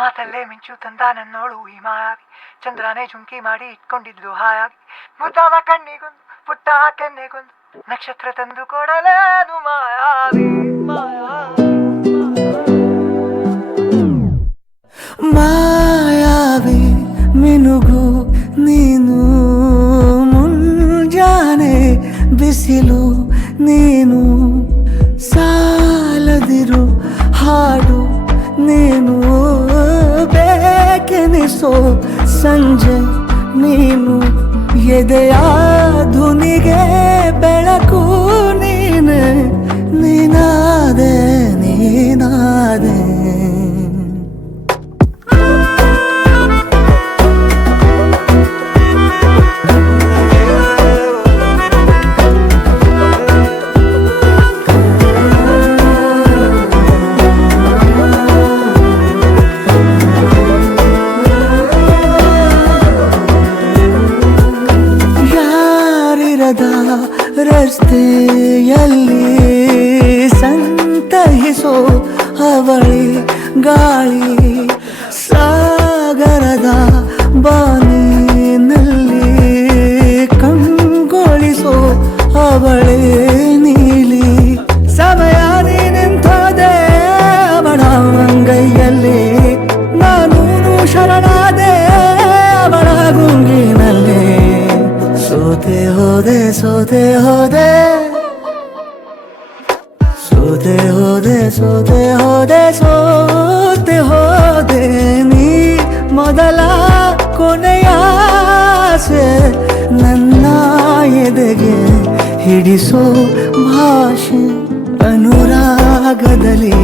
ಮಾತಲ್ಲೇ ಮಿಂಚು ತಂದ ನನ್ನೋಳು ಈ ಮಾಯಾವಿ, ಚಂದ್ರನೇ ಜುಂಕಿ ಮಾಡಿ ಇಟ್ಕೊಂಡಿದ್ಲು ಹಾಯಾಗಿ, ಮುದ್ದಾದ ಕಣ್ಣಿಗೊಂದು ಪುಟ್ಟ ಕೆನ್ನೆಗೊಂದು ನಕ್ಷತ್ರ ತಂದು ಕೊಡಲೇನು ಮಾಯಾವಿ ಮಾಯಾವಿ ಮಿನುಗು ನೀನು, ಮುಂಜಾನೆ ಬಿಸಿಲು ನೀನು, ಸಾಲದಿರು ಹಾಡು ನೀನು, ಬೇಕೆನಿಸೋ ಸಂಜೆ ನೀನು, ಎದೆಯ ಧುನಿಗೆ ಬೆಳಕು ನೀನೆ, ನೀನಾದೆ ನೀನಾದೆ. ರಸ್ತೆಯಲ್ಲಿ ಸಂತಹಿಸೋ ಅವಳಿ ಗಾಳಿ, ಸಾಗರದ ಬಾನಿನಲ್ಲಿ ಕಂಗೊಳಿಸೋ ಅವಳೆ ನೀಲಿ, ಸಮಯ ನಿಂತೋದೆ ಅವಳ ಅಂಗೈಯಲ್ಲಿ, ನಾನು ಶರಣಾದೆ ಅವಳ ಗುಂಗಿನಲ್ಲಿ, ಸೋತೆ ಹೋದೆ ಸೋತೆ ಹೋದೆ ಸೋತೆ ಹೋದೆ ಸೋತೆ ಹೋದೆ ಸೋತೆ ಹೋದೆ, ನೀ ಮೊದಲ ಕೊನೆಯ ಆಸೆ ನನ್ನ ಎದೆಗೆ ಹಿಡಿಸೋ ಭಾಷೆ, ಅನುರಾಗದಲ್ಲಿ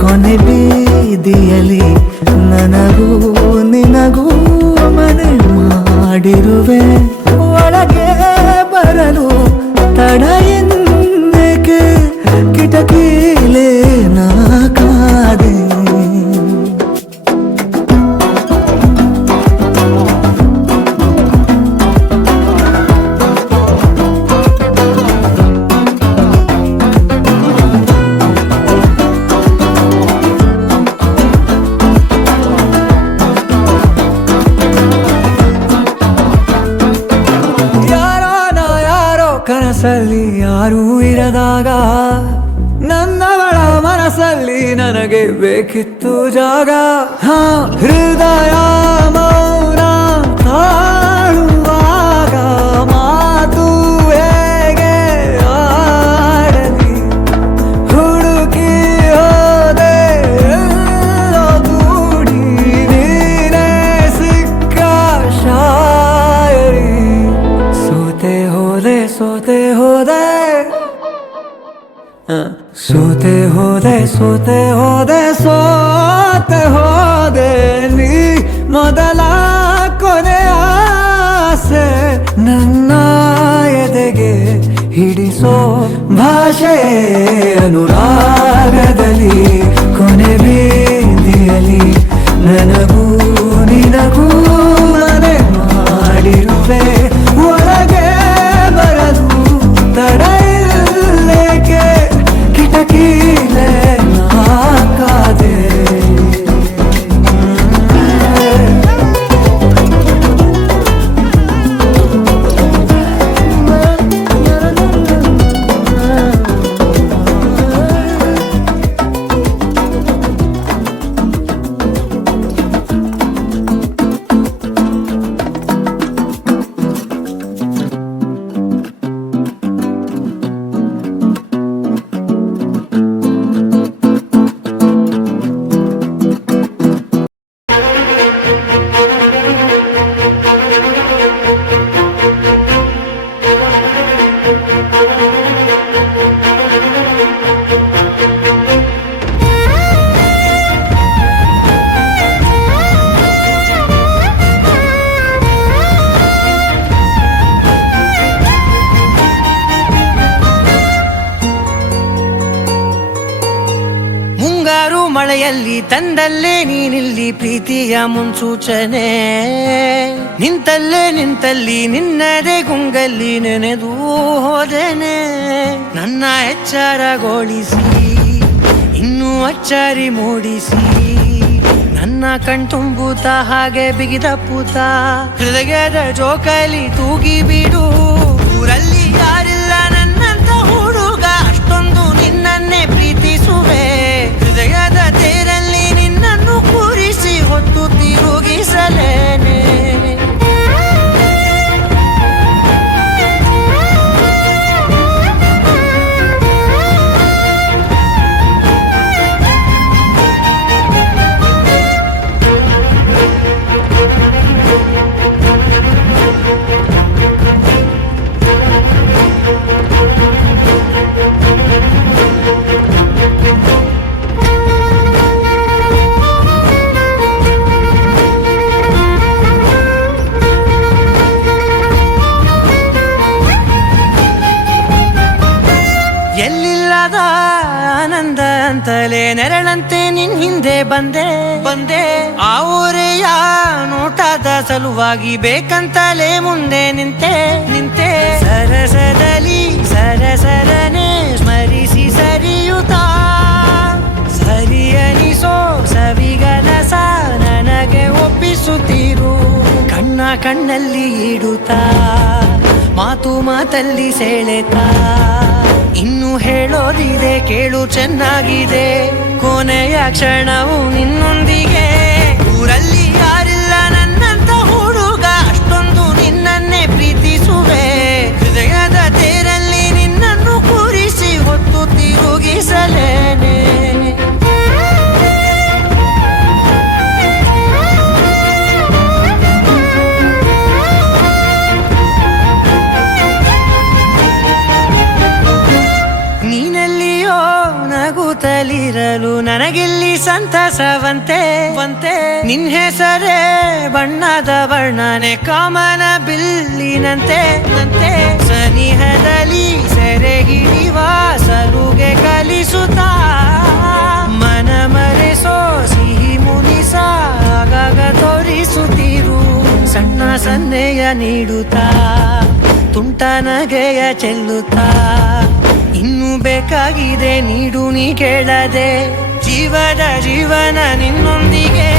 ಕೊನೆ ಬೀದಿಯಲ್ಲಿ ನನಗೂ ನಿನಗೂ ಮನೆ ಮಾಡಿರುವೆ, ಒಳಗೆ ಬರಲು ತಡ ಎಂದೇಕೆ ಕಿಟಕಿಲೇ ನಾ ಕಾದೆ. ಕನಸಲ್ಲಿ ಯಾರೂ ಇರದಾಗ ನನ್ನವಳ ಮನಸ್ಸಲ್ಲಿ ನನಗೆ ಬೇಕಿತ್ತು ಜಾಗ, ಹೃದಯ ಮೌನ ತಾಳುವಾಗ ಮಾತು ಹೇಗೆ ಆಡಲಿ, ಹುಡುಕಿ ಹೋದೆ ಎಲ್ಲೋ ದೂಡಿ ನೀನೇ ಸಿಕ್ಕ ಶಾಯರಿ, ಸೋತೆ ಹೋದೆ ಸೋತೆ ಹೋದೆ ಸೋತೆ ಹೋದೆ ಸೋತೆ ಹೋದೆ ಸೋತೆ ಹೋದೆ, ನೀ ಮೊದಲ ಕೊನೆಯ ಆಸೆ ನನ್ನ ಎದೆಗೆ ಹಿಡಿಸೋ ಭಾಷೆ, ಅನುರಾಗದಲ್ಲಿ ಕೊನೆ ಬೀದಿಯಲ್ಲಿ ನನಗೂ ನಿನಗೂ ಮನೆ ಮಾಡಿರುವೆ, ಒಳಗೆ ಬರಲು ತಡ ಇಲ್ಲೇಕೆ ಕಿಟಕಿಲೇ ನಾ ಕಾದೆ. ಮಳೆಯಲ್ಲಿ ತಂದಲ್ಲೇ ನೀನಿಲ್ಲಿ ಪ್ರೀತಿಯ ಮುನ್ಸೂಚನೆ, ನಿಂತಲ್ಲೇ ನಿಂತಲ್ಲಿ ನಿನ್ನದೇ ಗುಂಗಲ್ಲಿ ನೆನೆದು ಹೋದೆನೆ, ನನ್ನ ಎಚ್ಚರಗೊಳಿಸಿ ಇನ್ನೂ ಅಚ್ಚರಿ ಮೂಡಿಸಿ ನನ್ನ ಕಣ್ತುಂಬುತ್ತ ಹಾಗೆ ಬಿಗಿದ ಪೂತ ಹೃದಯದ ಜೋಕಾಲಿ ತೂಗಿ ಬಿಡು ಊರಲ್ಲಿ ಯಾರಿಲ್ಲ ನನ್ನಂತ ಹುಡುಗ ಅಷ್ಟೊಂದು ನಿನ್ನನ್ನೇ ಪ್ರೀತಿಸುವೆ ಹೃದಯದ ತೇರಲ್ಲಿ ನಿನ್ನನ್ನು ಕೂರಿಸಿ ಹೊತ್ತು ತಿರುಗಿಸಲೇನೆ ಎಲ್ಲಿಲ್ಲದ ಆನಂದ ಅಂತಲೇ ನೆರಳಂತೆ ನಿನ್ ಹಿಂದೆ ಬಂದೆ ಆ ಊರೆಯ ನೋಟದ ಸಲುವಾಗಿ ಬೇಕಂತಲೇ ಮುಂದೆ ನಿಂತೆ ಸರಸದಲ್ಲಿ ಸರಸರನೆ ಸ್ಮರಿಸಿ ಸರಿಯುತ್ತಾ ಸರಿಯನಿಸೋ ಸವಿಗನಸ ನನಗೆ ಒಪ್ಪಿಸುತ್ತೀರು ಕಣ್ಣಲ್ಲಿ ಇಡುತ್ತಾ ಮಾತಲ್ಲಿ ಸೆಳೆತಾ ಇನ್ನು ಹೇಳೋದಿದೆ ಕೇಳು ಚೆನ್ನಾಗಿದೆ ಕೊನೆಯ ಕ್ಷಣವು ನಿನ್ನೊಂದಿಗೆ ಊರಲ್ಲಿ ಯಾರಿಲ್ಲ ನನ್ನಂತ ಹುಡುಗ ಅಷ್ಟೊಂದು ನಿನ್ನನ್ನೇ ಪ್ರೀತಿಸುವೆ ಹೃದಯದ ತೇರಲ್ಲಿ ನಿನ್ನನ್ನು ಕೂರಿಸಿ ಹೊತ್ತು ತಿರುಗಿಸಲೇನೆ ನಗುತ್ತಲಿರಲು ನನಗಿಲ್ಲಿ ಸಂತಸವಂತೆ ನಿನ್ ಹೆಸರೇ ಬಣ್ಣದ ವರ್ಣನೆ ಕಾಮನ ಬಿಲ್ಲಿನಂತೆ ಸನಿಹದಲ್ಲಿ ಸೆರೆಗಿಳಿವ ಸಲುಗೆ ಕಲಿಸುತ್ತಾ ಮನ ಮರೆಸೋ ಸಿಹಿ ಮುನಿಸ ಆಗಾಗ ತೋರಿಸುತ್ತಿರು ಸಣ್ಣ ಸನ್ನೆಯ ನೀಡುತ್ತಾ ತುಂಟ ನಗೆಯ ಚೆಲ್ಲುತ್ತಾ ಇನ್ನು ಬೇಕಾಗಿದೆ ನೀಡು ನೀ ಕೇಳದೆ ಜೀವನ ನಿನ್ನೊಂದಿಗೆ